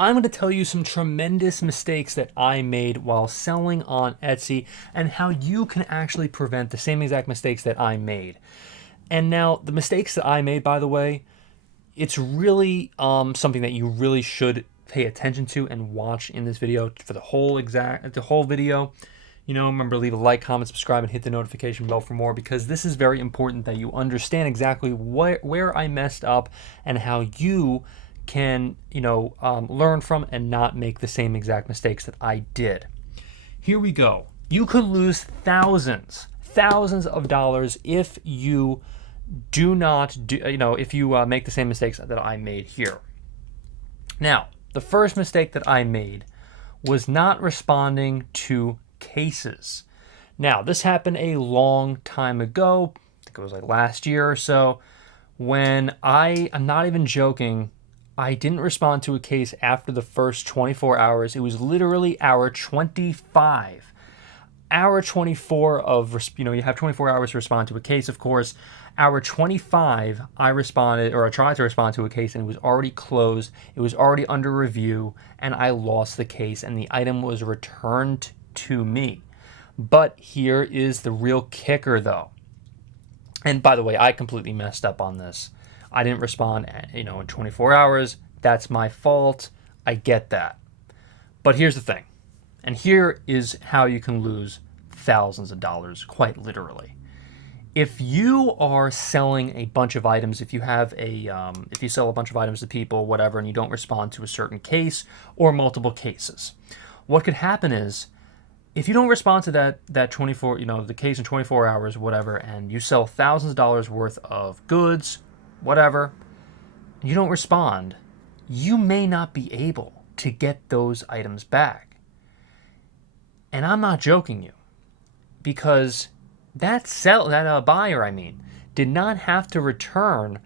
I'm going to tell you some tremendous mistakes that I made while selling on Etsy and how you can actually prevent the same exact mistakes that I made. And now, the mistakes that I made, by the way, it's really something that you really should pay attention to and watch in this video for the whole video. Remember to leave a like, comment, subscribe, and hit the notification bell for more, because this is very important that you understand exactly where I messed up and how you can, learn from and not make the same exact mistakes that I did. Here we go. You could lose thousands of dollars if you do not if you make the same mistakes that I made here. Now, the first mistake that I made was not responding to cases. Now, this happened a long time ago. I think it was like last year or so, when I'm not even joking, I didn't respond to a case after the first 24 hours. It was literally hour 25. Hour 24 of, you have 24 hours to respond to a case, of course. Hour 25, I responded, or I tried to respond to a case, and it was already closed. It was already under review, and I lost the case, and the item was returned to me. But here is the real kicker, though. And by the way, I completely messed up on this. I didn't respond, in 24 hours. That's my fault. I get that. But here's the thing. And here is how you can lose thousands of dollars, quite literally. If you are selling a bunch of items, if you sell a bunch of items to people, whatever, and you don't respond to a certain case or multiple cases, what could happen is, if you don't respond to that 24, the case in 24 hours, whatever, and you sell thousands of dollars worth of goods, whatever, you don't respond, you may not be able to get those items back. And I'm not joking you, because that buyer, did not have to return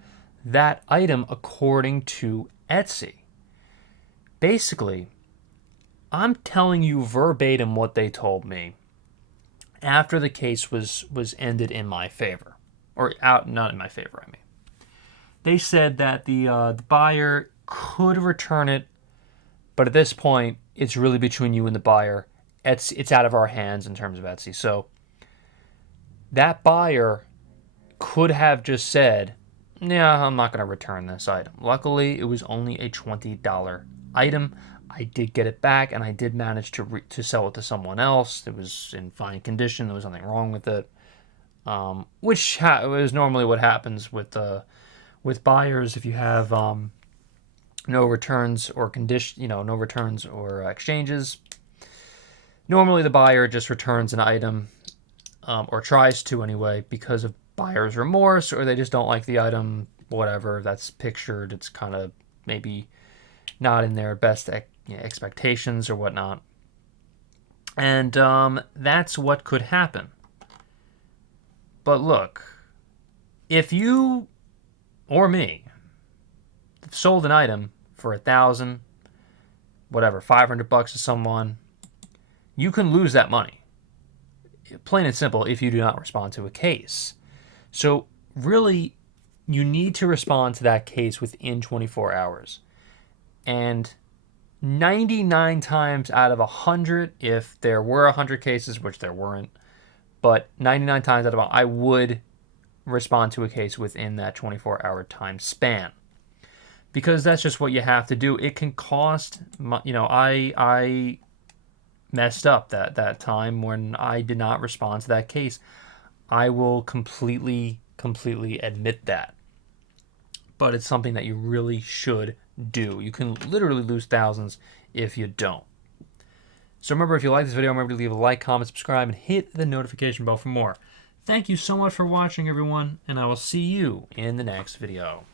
that item according to Etsy. Basically, I'm telling you verbatim what they told me after the case was ended in my favor, or not in my favor. They said that the buyer could return it, but at this point, it's really between you and the buyer. It's out of our hands in terms of Etsy. So that buyer could have just said, "Yeah, I'm not going to return this item." Luckily, it was only a $20 item. I did get it back, and I did manage to sell it to someone else. It was in fine condition. There was nothing wrong with it, which is normally what happens with buyers if you have no returns or no returns or exchanges. Normally, the buyer just returns an item, or tries to anyway, because of buyer's remorse, or they just don't like the item, whatever that's pictured. It's kind of maybe not in their best expectations or whatnot. And that's what could happen. But look, if you or me sold an item for $1,000, whatever, $500 to someone, you can lose that money. Plain and simple, if you do not respond to a case. So really, you need to respond to that case within 24 hours. And 99 times out of 100, if there were 100 cases, which there weren't, but 99 times out of 100, I would respond to a case within that 24-hour time span, because that's just what you have to do. It can cost, I messed up that time when I did not respond to that case. I will completely admit that. But it's something that you really should do. You can literally lose thousands if you don't. So remember, if you like this video, remember to leave a like, comment, subscribe, and hit the notification bell for more. Thank you so much for watching, everyone, and I will see you in the next video.